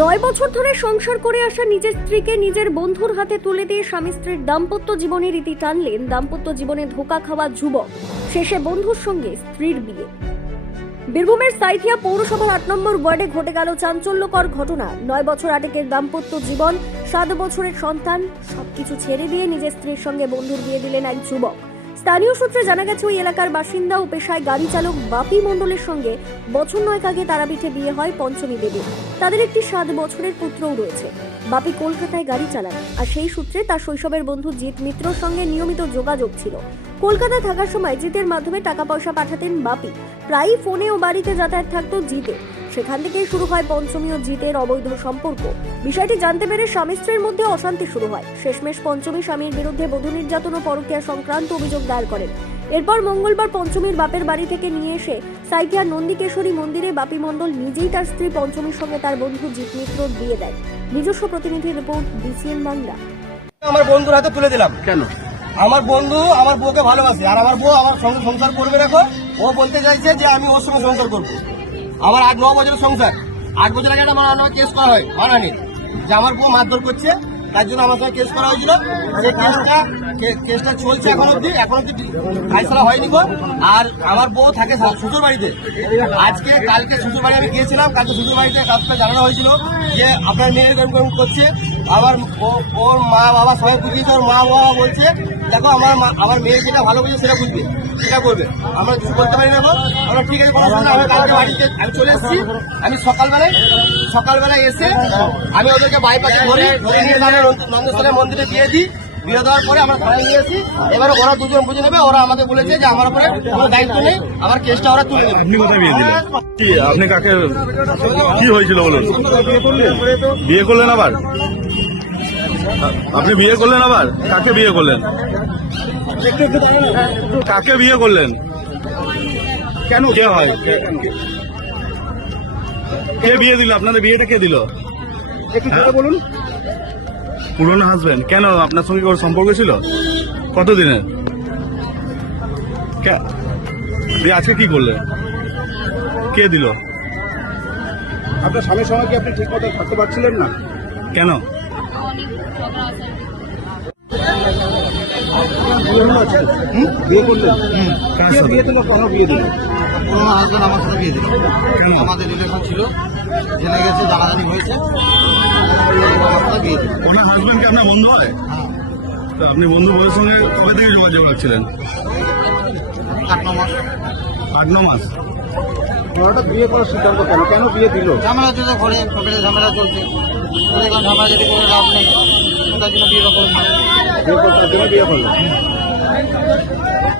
নয় বছর ধরে সংসার করে আসা নিজের স্ত্রীকে নিজের বন্ধুর হাতে তুলে দিয়ে স্বামী স্ত্রীর দাম্পত্য জীবনের রীতি টানলেন দাম্পত্য জীবনে ধোকা খাওয়া যুবক। শেষে বন্ধুর সঙ্গে স্ত্রীর বিয়ে। বীরভূমের সাইথিয়া পৌরসভার আট নম্বর ওয়ার্ডে ঘটে গেল চাঞ্চল্যকর ঘটনা। নয় বছর আটেকের দাম্পত্য জীবন, সাত বছরের সন্তান, সবকিছু ছেড়ে দিয়ে নিজের স্ত্রীর সঙ্গে বন্ধুর বিয়ে দিলেন এক যুবক। স্থানীয় সূত্রে জানা গেছে, ওই এলাকার বাসিন্দা ও পেশায় গাড়ি চালক বাপি মণ্ডলের সঙ্গে বছর নয়েক আগে তারাপীঠে বিয়ে হয় পঞ্চমী দেবী তাদের একটি সাত বছরের পুত্রও রয়েছে। বাপি কলকাতায় গাড়ি চালান আর সেই সূত্রে তার শৈশবের বন্ধু জিৎ মিত্রর সঙ্গে নিয়মিত যোগাযোগ ছিল। কলকাতায় থাকার সময় জিতের মাধ্যমে টাকা পয়সা পাঠাতেন বাপি। প্রায়ই ফোনে ও বাড়িতে যাতায়াত থাকতো জিতে সেখান থেকেই শুরু হয় পঞ্চমী ও জিতের অবৈধ সম্পর্ক। বিষয়টি জানতে পেরে স্বামী স্ত্রীর মধ্যে অশান্তি শুরু হয়। শেষমেশ পঞ্চমী স্বামীর বিরুদ্ধে বধূ নির্যাতন ও পরকীয়া সংক্রান্ত অভিযোগ দায়ের করেন। এরপর মঙ্গলবার পঞ্চমীর বাপের বাড়ি থেকে নিয়ে এসে সাইকিয়ার নন্দিকেশ্বরী মন্দিরে বাপি মণ্ডল নিজেই তার স্ত্রী পঞ্চমীর সঙ্গে তার বন্ধু জিৎ মিত্রর বিয়ে দেয় নিজস্ব প্রতিনিধি রিপোর্ট বিসিএন বাংলা। আমার বন্ধুর হাতে তুলে দিলাম। কেন? আমার বন্ধু আমার বউকে ভালোবাসে আর আমার বউ আমার সঙ্গে সংসার করবে দেখো। ও বলতে চাইছে যে আমি ওর সঙ্গে সংসার করব। আমার আট ন বছরের সংসার। আট বছর আগে আমার নামে কেস করা হয় মানহানির যে আমার বউ মারধর করছে, তার জন্য আমার সঙ্গে কেস করা হয়েছিল। সেই কেসটা কেসটা চলছে এখন অব্দি এখন অব্দি ফাইসলা হয়নি গো। আর আমার বউ থাকে শ্বশুর বাড়িতে আজকে, কালকে শ্বশুর বাড়ি আমি গিয়েছিলাম, কালকে শ্বশুর বাড়িতে কাজটা জানানো হয়েছিল যে আপনার মেয়ের করছে আবার ওর মা বাবা সবাই বুঝিয়েছে, ওর মা বাবা বলছে, দেখো আমার আমার মেয়ে যেটা ভালো বুঝে সেটা বুঝবে, সেটা করবে। আমরা কিছু বলতে পারি না আমরা ঠিক আছে নেই। আমি কালকে বাড়িতে আমি চলে এসেছি। আমি সকালবেলায় সকালবেলায় এসে আমি ওদেরকে বাইপাসে ধরে ধরে নিয়ে মন্দিরে দিয়ে দিই। বিয়ে দেওয়ার পরে আমরা থানায় নিয়ে আসি। এবারে ওরা দুজন বুঝে নেবে, ওরা আমাদের বলেছে যে আমার উপরে কোনো দায়িত্ব নেই আমার কেসটা ওরা তুলে নেবে। কোথায় বিয়ে আপনি কাকে কি হয়েছিল বলুন? বিয়ে করলেন আবার? আপনি বিয়ে করলেন আবার? কাকে বিয়ে করলেন? কাকে বিয়ে করলেন? কেন কে হয়? কে বিয়ে দিল? আপনাদের বিয়েটা কে দিল? একটু বলুন। পুরনো হাজবেন্ড কেন? আপনার সঙ্গে ওর সম্পর্ক ছিল? কতদিনের? দিয়ে আজকে কি করলেন? কে দিল? আপনার স্বামীর সঙ্গে কি আপনি ঠিক মতো থাকতে পারছিলেন না? কেন? বিয়ে করলেন? বিয়ে দিল কেন বিয়ে দিল পুরোনো হাজবেন্ড আমার সাথে বিয়ে দিল আমাদের রিলেশন ছিল জেনে গেছে জানাজানি হয়েছে ওনার হাজবেন্ড কি আপনার বন্ধু হয় তো আপনি বন্ধু বউয়ের সঙ্গে কবে থেকে যোগাযোগ রাখছিলেন আট ন মাস আট ন মাস হঠাৎ বিয়ে করার সিদ্ধান্ত কেন? কেন বিয়ে দিল? ঝামেলা চলছে, ঘরে ঝামেলা চলছে। ঝামেলা যদি করে লাভ নেই। তার জন্য বিয়ে করলাম বিয়ে করতে বিয়ে করলেন